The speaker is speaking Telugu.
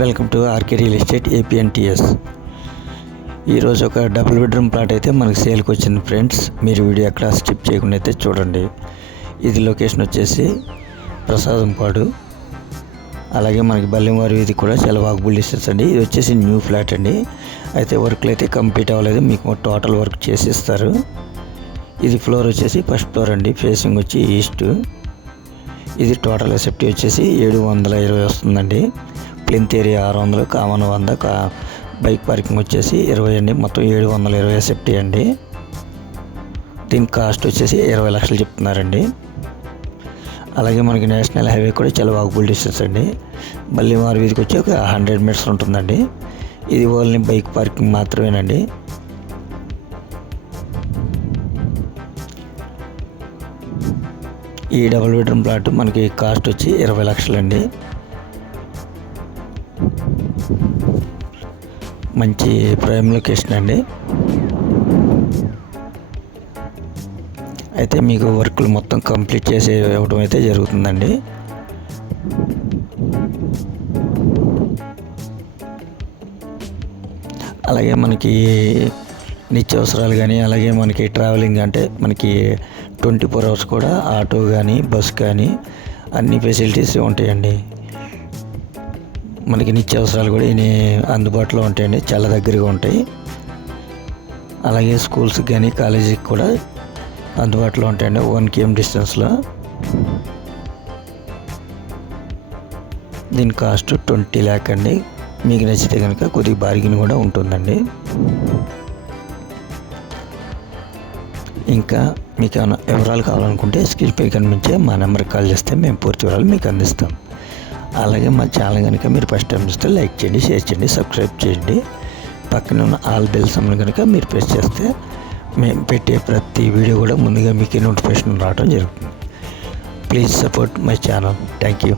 Welcome to RK real estate APNTS ఈరోజు ఒక డబుల్ బెడ్రూమ్ ప్లాట్ అయితే మనకి సేల్కి వచ్చింది ఫ్రెండ్స్. మీరు వీడియో ఎక్కడ స్టిప్ చేయకుండా అయితే చూడండి. ఇది లొకేషన్ వచ్చేసి ప్రసాదంపాడు అలాగే మనకి బల్లెంవారి ఇది కూడా చాలా వాకబుల్ డిస్టెన్స్ అండి ఇది వచ్చేసి న్యూ ఫ్లాట్ అండి. అయితే వర్క్లు అయితే కంప్లీట్ అవ్వలేదు. మీకు టోటల్ వర్క్ చేసి ఇస్తారు ఇది ఫ్లోర్ వచ్చేసి ఫస్ట్ ఫ్లోర్ అండి. ఫేసింగ్ వచ్చి ఈస్ట్. ఇది టోటల్ ఎసెప్టీ వచ్చేసి ఏడు వందల ఇరవై వస్తుందండి. ప్లింత్ ఏరియా ఆరు వందలు కామన్ వంద కా బైక్ పార్కింగ్ వచ్చేసి ఇరవై అండి. మొత్తం ఏడు వందల ఇరవై సెఫ్టీ అండి. దీని కాస్ట్ వచ్చేసి ఇరవై లక్షలు చెప్తున్నారండి. అలాగే మనకి నేషనల్ హైవే కూడా చాలా వాకబుల్ డిస్టెన్స్ అండి. బల్లిమారు వీధికి వచ్చి ఒక హండ్రెడ్ మీటర్స్ ఉంటుందండి. ఇది ఓన్లీ బైక్ పార్కింగ్ మాత్రమేనండి. ఈ డబుల్ బెడ్రూమ్ ప్లాట్ మనకి కాస్ట్ వచ్చి ఇరవై లక్షలండి. మంచి ప్రైమ్ లొకేషన్ అండి. అయితే మీకు వర్క్లు మొత్తం కంప్లీట్ చేసి ఇవ్వడం అయితే జరుగుతుందండి. అలాగే మనకి నిత్యావసరాలు కానీ అలాగే మనకి ట్రావెలింగ్ అంటే మనకి ట్వంటీ ఫోర్ అవర్స్ కూడా ఆటో కానీ బస్ కానీ అన్ని ఫెసిలిటీస్ ఉంటాయండి. మనకి నిత్యావసరాలు కూడా ఇన్ని అందుబాటులో ఉంటాయండి. చాలా దగ్గరగా ఉంటాయి. అలాగే స్కూల్స్కి కానీ కాలేజీకి కూడా అందుబాటులో ఉంటాయండి. వన్ కేఎం డిస్టెన్స్లో. దీని కాస్ట్ ట్వంటీ ల్యాక్ అండి. మీకు నచ్చితే కనుక కొద్దిగా బార్గిన్ కూడా ఉంటుందండి. ఇంకా మీకు ఏమైనా వివరాలు కావాలనుకుంటే స్క్రీన్ పై కనిపించే మా నెంబర్కి కాల్ చేస్తే మేము పూర్తి వివరాలు మీకు అందిస్తాం. అలాగే మా ఛానల్ కనుక మీరు ఫస్ట్ టైం చూస్తే లైక్ చేయండి షేర్ చేయండి సబ్స్క్రైబ్ చేయండి. పక్కన ఉన్న ఆల్ బెల్ సమ్ని కనుక మీరు ప్రెస్ చేస్తే మేము పెట్టే ప్రతి వీడియో కూడా ముందుగా మీకు నోటిఫికేషన్ రావడం జరుగుతుంది. Please support my channel thank you